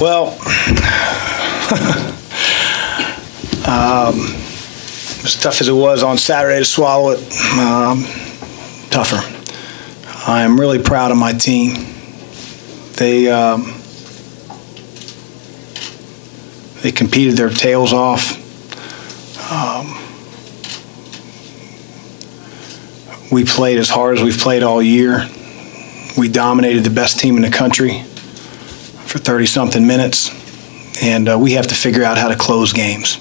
Well, as tough as it was on Saturday to swallow it, tougher. I am really proud of my team. They competed their tails off. We played as hard as we've played all year. We dominated the best team in the country for 30-something minutes, and we have to figure out how to close games.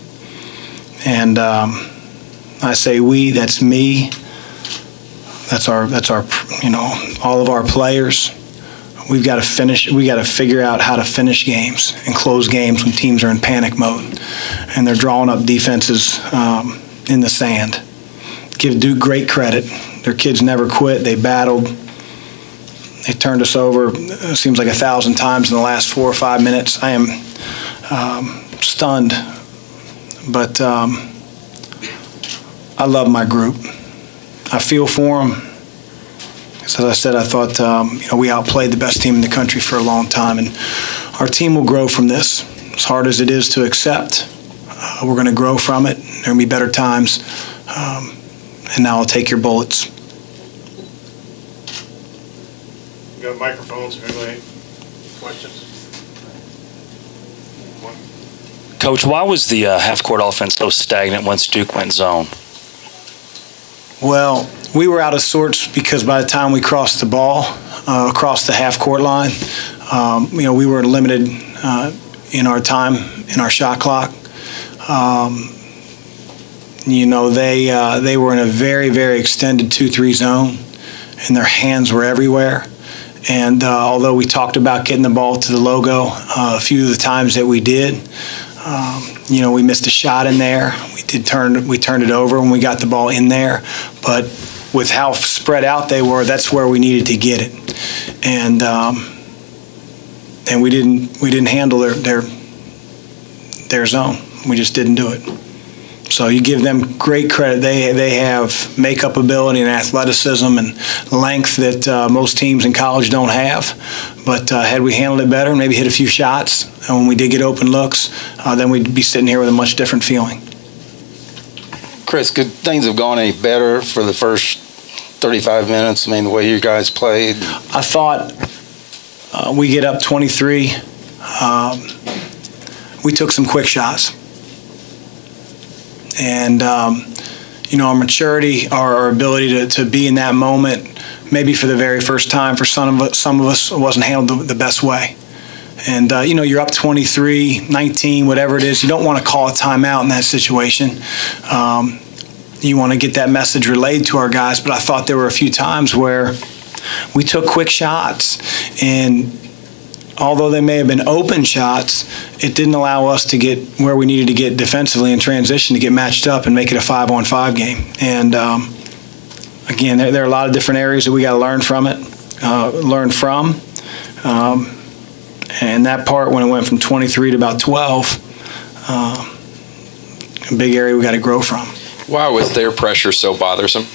And I say we, that's me, that's our, all of our players. We've got to figure out how to finish games and close games when teams are in panic mode and they're drawing up defenses in the sand. Give Duke great credit. Their kids never quit. They battled. They turned us over, it seems like 1,000 times in the last 4 or 5 minutes. I am stunned, but I love my group. I feel for them. As I said, I thought we outplayed the best team in the country for a long time, and our team will grow from this. As hard as it is to accept, we're going to grow from it. There are going to be better times, and now I'll take your bullets. We got microphones. Anybody? Questions? Coach, why was the half-court offense so stagnant once Duke went zone? Well, we were out of sorts because by the time we crossed the ball across the half-court line, we were limited in our time, in our shot clock. They were in a very, very extended 2-3 zone, and their hands were everywhere. And although we talked about getting the ball to the logo a few of the times that we did, we missed a shot in there. We turned it over when we got the ball in there. But with how spread out they were, that's where we needed to get it. And we didn't handle their zone. We just didn't do it. So you give them great credit. They have makeup ability and athleticism and length that most teams in college don't have. But had we handled it better, maybe hit a few shots, and when we did get open looks, then we'd be sitting here with a much different feeling. Chris, could things have gone any better for the first 35 minutes? I mean, the way you guys played. I thought we get up 23. We took some quick shots. And, our maturity, our ability to be in that moment, maybe for the very first time, for some of us, it wasn't handled the best way. And, you're up 23, 19, whatever it is. You don't want to call a timeout in that situation. You want to get that message relayed to our guys. But I thought there were a few times where we took quick shots. And although they may have been open shots, it didn't allow us to get where we needed to get defensively in transition to get matched up and make it a 5-on-5 game. And again, there are a lot of different areas that we got to learn from. And that part, when it went from 23 to about 12, a big area we got to grow from. Why was their pressure so bothersome?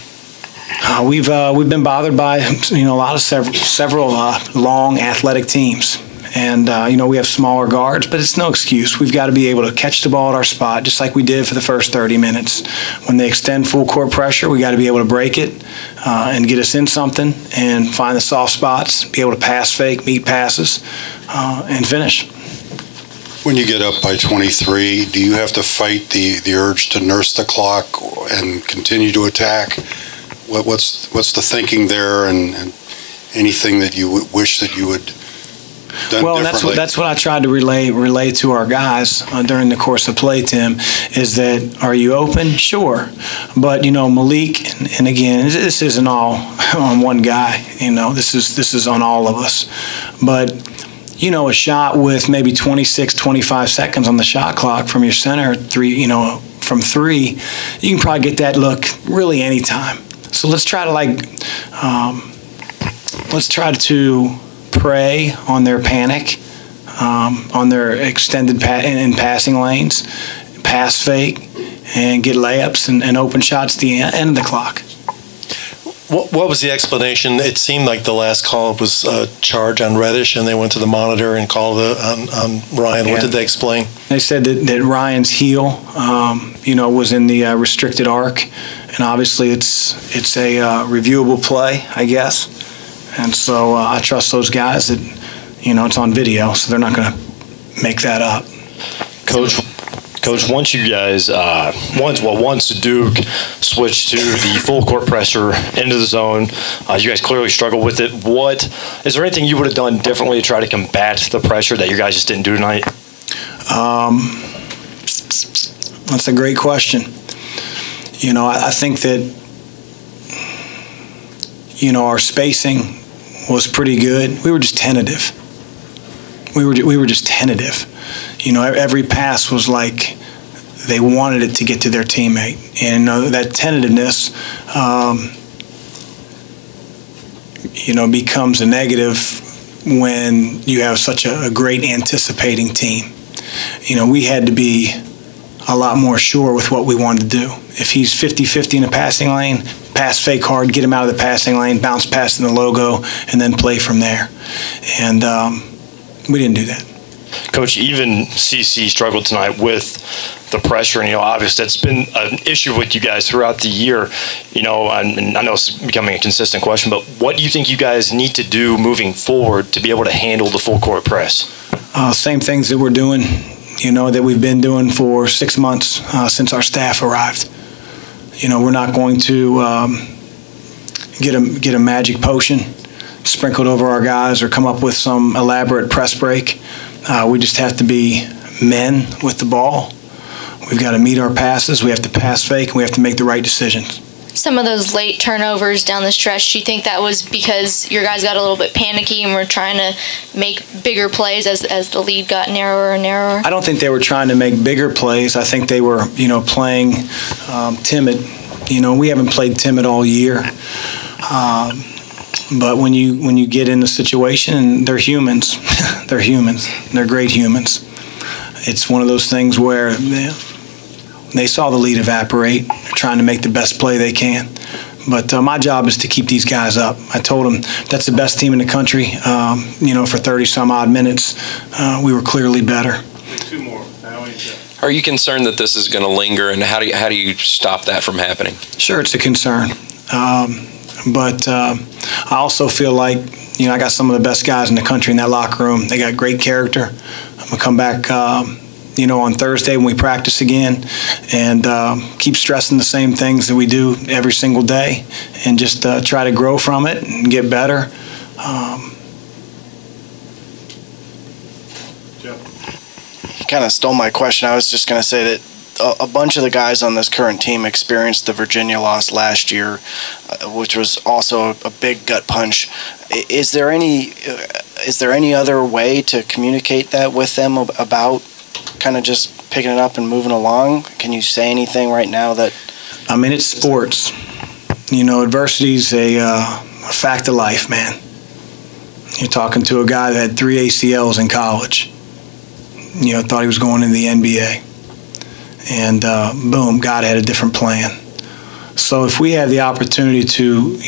We've been bothered by a lot of several long athletic teams. And, we have smaller guards, but it's no excuse. We've got to be able to catch the ball at our spot, just like we did for the first 30 minutes. When they extend full court pressure, we got to be able to break it and get us in something and find the soft spots, be able to pass fake, meet passes, and finish. When you get up by 23, do you have to fight the urge to nurse the clock and continue to attack? What's the thinking there, and anything that you wish that you would done differently? That's what I tried to relay to our guys during the course of play, Tim, is that, are you open? Sure. But, Malik, and again, this isn't all on one guy. This is on all of us. But, a shot with maybe 26, 25 seconds on the shot clock from your center, from three, you can probably get that look really anytime. So let's try to prey on their panic, on their extended in passing lanes, pass fake, and get layups and open shots at the end of the clock. What was the explanation? It seemed like the last call was a charge on Reddish, and they went to the monitor and called on Ryan. What did they explain? They said that Ryan's heel, was in the restricted arc, and obviously it's a reviewable play, I guess. And so I trust those guys that, it's on video, so they're not going to make that up. Coach, once you guys, once Duke switched to the full court pressure into the zone, you guys clearly struggled with it. Is there anything you would have done differently to try to combat the pressure that you guys just didn't do tonight? That's a great question. I think that, our spacing was pretty good. We were just tentative. We were just tentative. Every pass was like they wanted it to get to their teammate. And that tentativeness, becomes a negative when you have such a great anticipating team. We had to be a lot more sure with what we wanted to do. If he's 50-50 in the passing lane, pass fake hard, get him out of the passing lane, bounce past in the logo, and then play from there. And we didn't do that. Coach, even CC struggled tonight with the pressure, and obviously that's been an issue with you guys throughout the year. And I know it's becoming a consistent question, but what do you think you guys need to do moving forward to be able to handle the full court press? Same things that we're doing, that we've been doing for 6 months since our staff arrived. We're not going to get a magic potion sprinkled over our guys or come up with some elaborate press break. We just have to be men with the ball. We've got to meet our passes. We have to pass fake, and we have to make the right decisions. Some of those late turnovers down the stretch, do you think that was because your guys got a little bit panicky and were trying to make bigger plays as the lead got narrower and narrower? I don't think they were trying to make bigger plays. I think they were, playing timid. We haven't played timid all year. But when you get in the situation, they're humans. They're humans. They're great humans. It's one of those things where they saw the lead evaporate. They're trying to make the best play they can. But my job is to keep these guys up. I told them that's the best team in the country. For 30-some-odd minutes, we were clearly better. Two more. Are you concerned that this is going to linger, and how do you stop that from happening? Sure, it's a concern. But I also feel like, I got some of the best guys in the country in that locker room. They got great character. I'm going to come back, on Thursday when we practice again and keep stressing the same things that we do every single day and just try to grow from it and get better. You kind of stole my question. I was just going to say that a bunch of the guys on this current team experienced the Virginia loss last year, which was also a big gut punch. Is there any other way to communicate that with them about kind of just picking it up and moving along? Can you say anything right now that? It's sports. Adversity's a fact of life, man. You're talking to a guy that had 3 ACLs in college. Thought he was going into the NBA. And boom, God had a different plan. So if we have the opportunity to,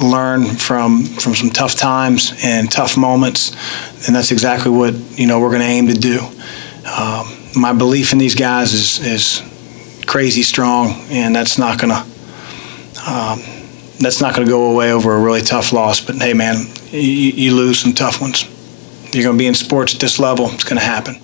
learn from some tough times and tough moments, then that's exactly what, we're going to aim to do. My belief in these guys is crazy strong, and that's not going to go away over a really tough loss. But hey, man, you lose some tough ones. You're going to be in sports at this level. It's going to happen.